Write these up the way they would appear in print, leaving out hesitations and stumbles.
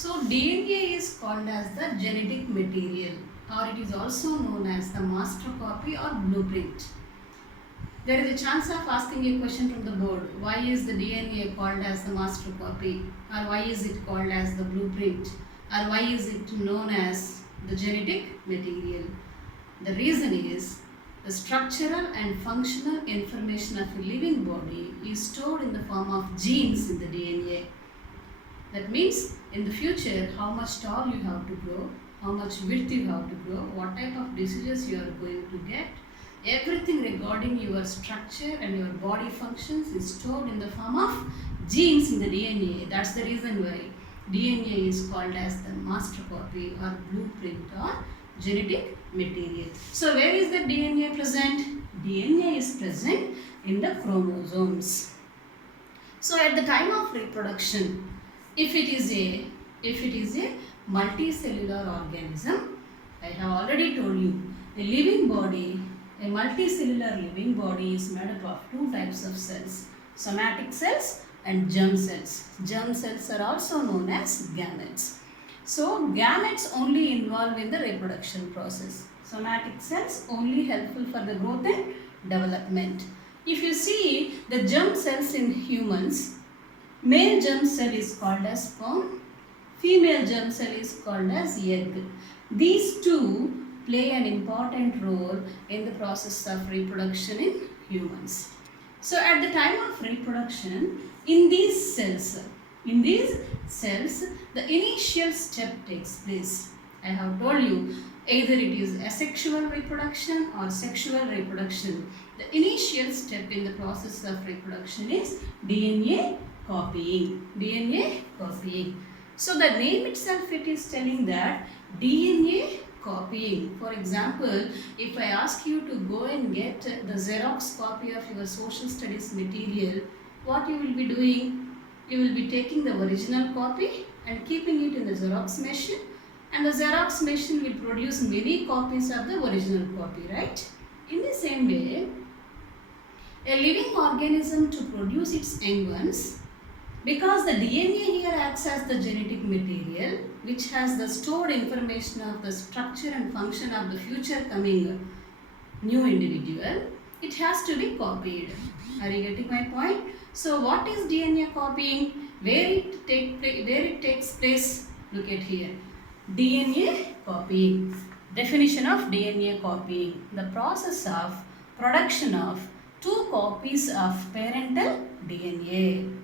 So DNA is called as the genetic material, or it is also known as the master copy or blueprint. There is a chance of asking a question from the board. Why is the DNA called as the master copy? Or why is it called as the blueprint? Or why is it known as the genetic material? The reason is the structural and functional information of a living body is stored in the form of genes in the DNA. That means in the future how much tall you have to grow, how much width you have to grow, what type of diseases you are going to get, everything regarding your structure and your body functions is stored in the form of genes in the DNA. That's the reason why DNA is called as the master copy or blueprint or genetic material. So where is the DNA present? DNA is present in the chromosomes. So at the time of reproduction, if it is a multicellular organism, I have already told you, a living body, a multicellular living body is made up of two types of cells, somatic cells and germ cells. Germ cells are also known as gametes. So gametes only involve in the reproduction process. Somatic cells only helpful for the growth and development. If you see the germ cells in humans, male germ cell is called as sperm, female germ cell is called as egg. These two play an important role in the process of reproduction in humans. So at the time of reproduction, in these cells, the initial step takes place. I have told you, either it is asexual reproduction or sexual reproduction. The initial step in the process of reproduction is DNA copying. DNA copying. So the name itself, it is telling that DNA copying. For example, if I ask you to go and get the Xerox copy of your social studies material, what you will be doing? You will be taking the original copy and keeping it in the Xerox machine, and the Xerox machine will produce many copies of the original copy, right? In the same way, a living organism to produce its young ones, because the DNA here acts as the genetic material which has the stored information of the structure and function of the future coming new individual, it has to be copied. Are you getting my point? So what is DNA copying? Where it takes place? Look at here. DNA copying. Definition of DNA copying. The process of production of two copies of parental DNA.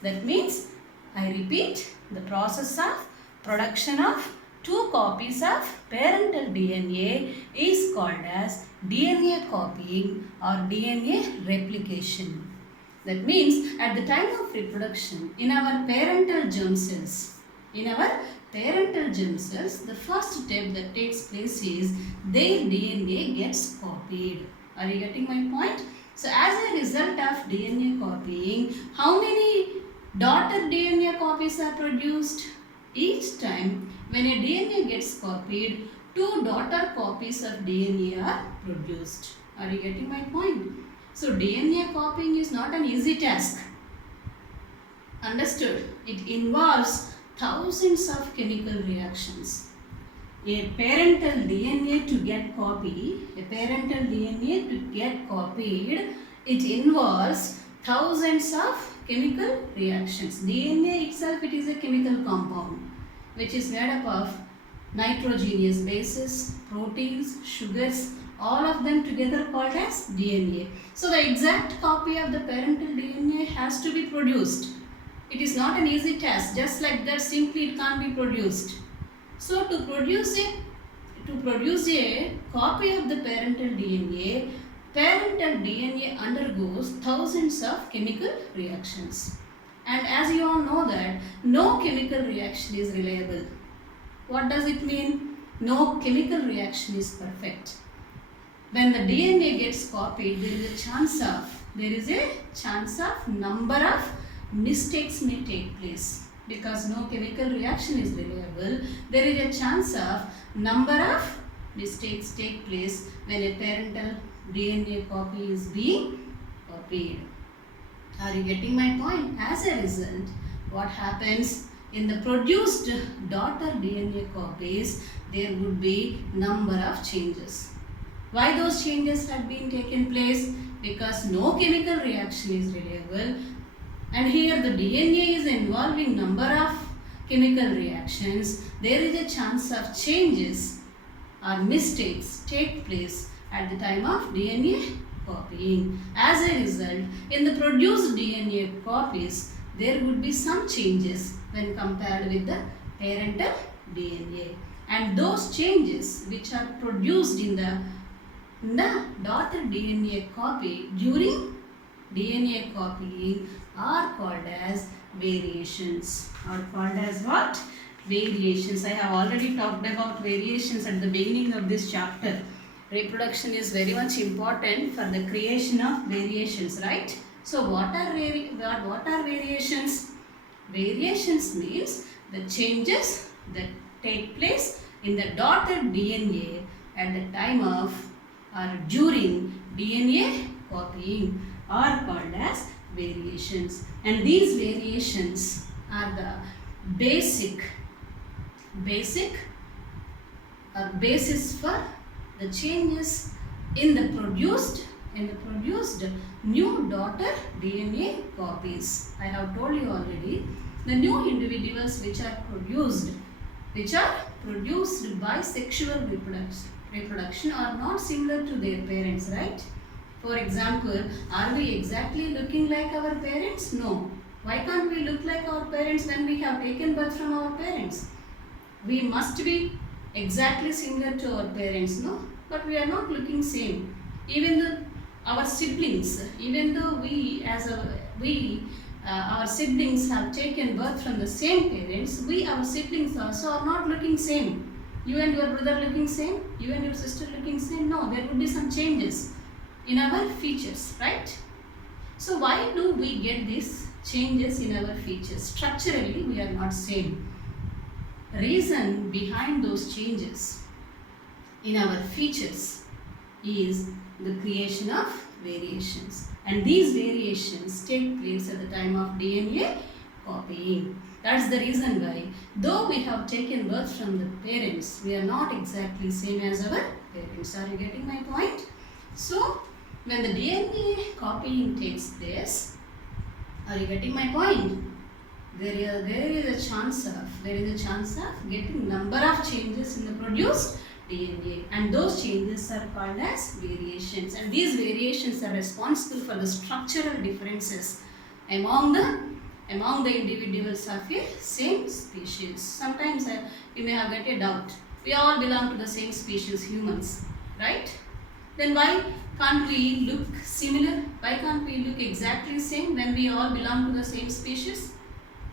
That means, I repeat, the process of production of two copies of parental DNA is called as DNA copying or DNA replication. That means, at the time of reproduction, in our parental germ cells, the first step that takes place is their DNA gets copied. Are you getting my point? So, as a result of DNA copying, how many daughter DNA copies are produced? Each time when a DNA gets copied, two daughter copies of DNA are produced. Are you getting my point? So DNA copying is not an easy task. Understood? It involves thousands of chemical reactions. A parental DNA to get copied, it involves thousands of chemical reactions. DNA itself, it is a chemical compound which is made up of nitrogenous bases, proteins, sugars, all of them together called as DNA. So the exact copy of the parental DNA has to be produced. It is not an easy task. Just like that, simply it can't be produced. So to produce a copy of the parental DNA undergoes thousands of chemical reactions. And as you all know that no chemical reaction is reliable. What does it mean? No chemical reaction is perfect. When the DNA gets copied, there is a chance of number of mistakes may take place. Because no chemical reaction is reliable, there is a chance of number of mistakes take place when a parental DNA copy is being copied. Are you getting my point? As a result, what happens? in the produced daughter DNA copies, there would be number of changes. Why those changes had been taken place? Because no chemical reaction is reliable, and here the DNA is involving number of chemical reactions. There is a chance of changes or mistakes take place at the time of DNA copying. As a result, in the produced DNA copies, there would be some changes when compared with the parental DNA. And those changes which are produced in the daughter DNA copy during DNA copying are called as variations. Are called as what? Variations. I have already talked about variations at the beginning of this chapter. Reproduction is very much important for the creation of variations, right? So what are variations? Variations means the changes that take place in the daughter DNA at the time of or during DNA copying are called as variations. And these variations are the basis for the changes in the produced new daughter DNA copies. I have told you already, the new individuals which are produced by sexual reproduction are not similar to their parents, right? For example, are we exactly looking like our parents? No. Why can't we look like our parents when we have taken birth from our parents? We must be exactly similar to our parents, no? But we are not looking same. Even though our siblings, our siblings have taken birth from the same parents, our siblings also are not looking same. You and your brother looking same? You and your sister looking same? No, there would be some changes in our features, right? So why do we get these changes in our features? Structurally, we are not same. Reason behind those changes in our features is the creation of variations. And these variations take place at the time of DNA copying. That's the reason why, though we have taken birth from the parents, we are not exactly same as our parents. Are you getting my point? So, when the DNA copying takes place, are you getting my point? There is a chance of getting number of changes in the produced DNA, and those changes are called as variations, and these variations are responsible for the structural differences among the individuals of a same species. Sometimes you may have got a doubt. We all belong to the same species, humans, right? Then why can't we look similar? Why can't we look exactly same when we all belong to the same species?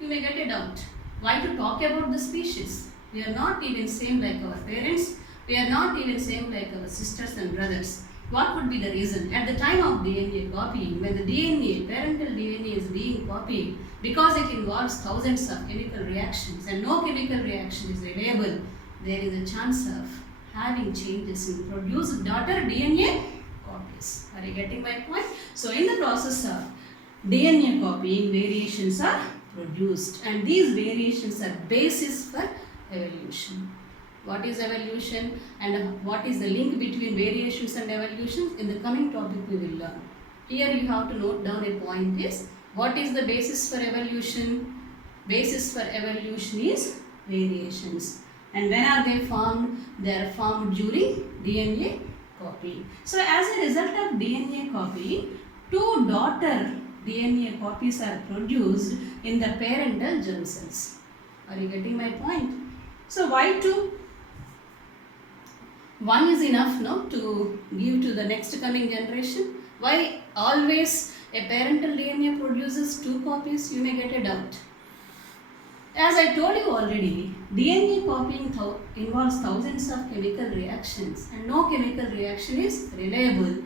You may get a doubt. Why to talk about the species? We are not even same like our parents. We are not even same like our sisters and brothers. What would be the reason? At the time of DNA copying, when the parental DNA is being copied, because it involves thousands of chemical reactions and no chemical reaction is reliable, there is a chance of having changes in produced daughter DNA copies. Are you getting my point? So in the process of DNA copying, variations are produced, and these variations are basis for evolution. What is evolution and what is the link between variations and evolution? In the coming topic we will learn. Here you have to note down a point is, what is the basis for evolution? Basis for evolution is variations. And when are they formed? They are formed during DNA copying. So as a result of DNA copying, two daughter DNA copies are produced in the parental germ cells. Are you getting my point? So why two? One is enough, no, to give to the next coming generation. Why always a parental DNA produces two copies? You may get a doubt. As I told you already, DNA copying involves thousands of chemical reactions, and no chemical reaction is reliable.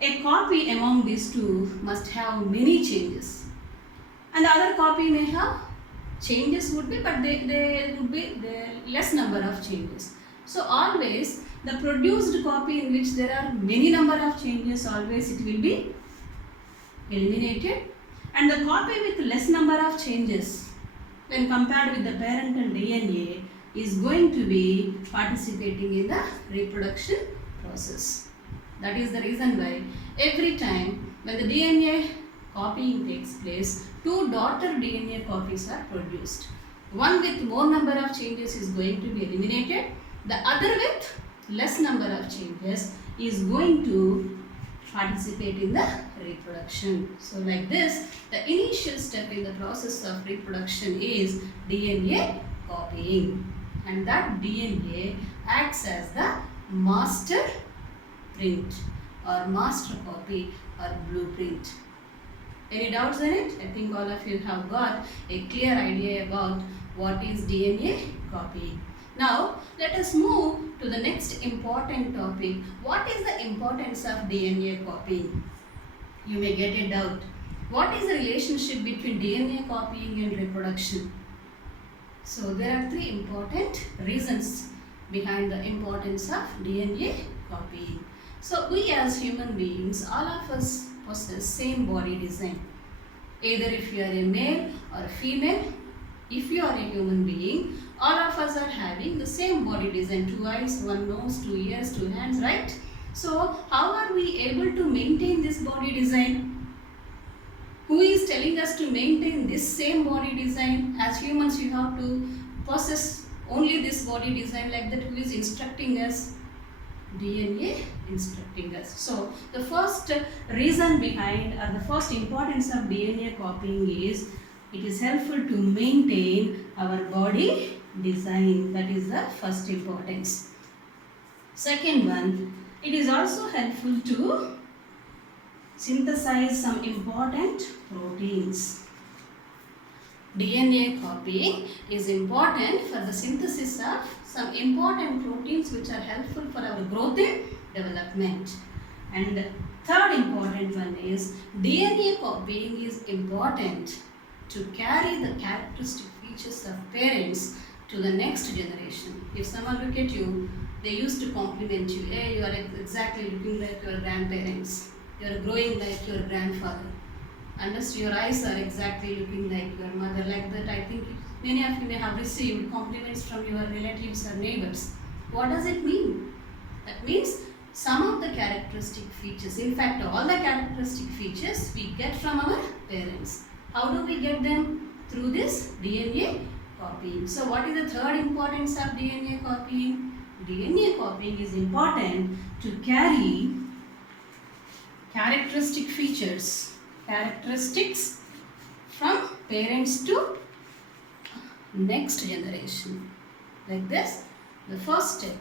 A copy among these two must have many changes, and the other copy may have changes would be, but they would be the less number of changes. So always the produced copy in which there are many number of changes, always it will be eliminated, and the copy with less number of changes, when compared with the parental DNA is going to be participating in the reproduction process. That is the reason why every time when the DNA copying takes place, two daughter DNA copies are produced. One with more number of changes is going to be eliminated. The other with less number of changes is going to participate in the reproduction. So like this, the initial step in the process of reproduction is DNA copying, and that DNA acts as the master print or master copy or blueprint. Any doubts in it? I think all of you have got a clear idea about what is DNA copying. Now let us move to the next important topic. What is the importance of DNA copying? You may get a doubt. What is the relationship between DNA copying and reproduction? So there are three important reasons behind the importance of DNA copying. So we as human beings, all of us possess same body design. Either if you are a male or a female, if you are a human being, all of us are having the same body design, 2 eyes, 1 nose, 2 ears, 2 hands, right? So how are we able to maintain this body design? Who is telling us to maintain this same body design? As humans, you have to possess only this body design like that. Who is instructing us? DNA instructing us. So the first reason behind or the first importance of DNA copying is it is helpful to maintain our body design. That is the first importance. Second one, it is also helpful to synthesize some important proteins. DNA copying is important for the synthesis of some important proteins which are helpful for our growth and development. And the third important one is DNA copying is important to carry the characteristic features of parents to the next generation. If someone look at you, they used to compliment you. Hey, you are exactly looking like your grandparents. You are growing like your grandfather. Unless your eyes are exactly looking like your mother. Like that, I think many of you may have received compliments from your relatives or neighbors. What does it mean? That means some of the characteristic features, in fact all the characteristic features we get from our parents. How do we get them? Through this DNA copying. So what is the third importance of DNA copying? DNA copying is important to carry characteristic characteristics from parents to next generation. Like this, the first step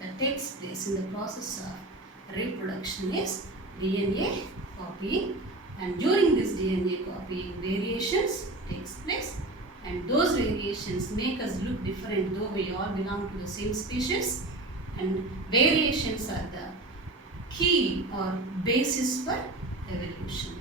that takes place in the process of reproduction is DNA copying, and during this DNA copying variations takes place, and those variations make us look different though we all belong to the same species, and variations are the key or basis for evolution.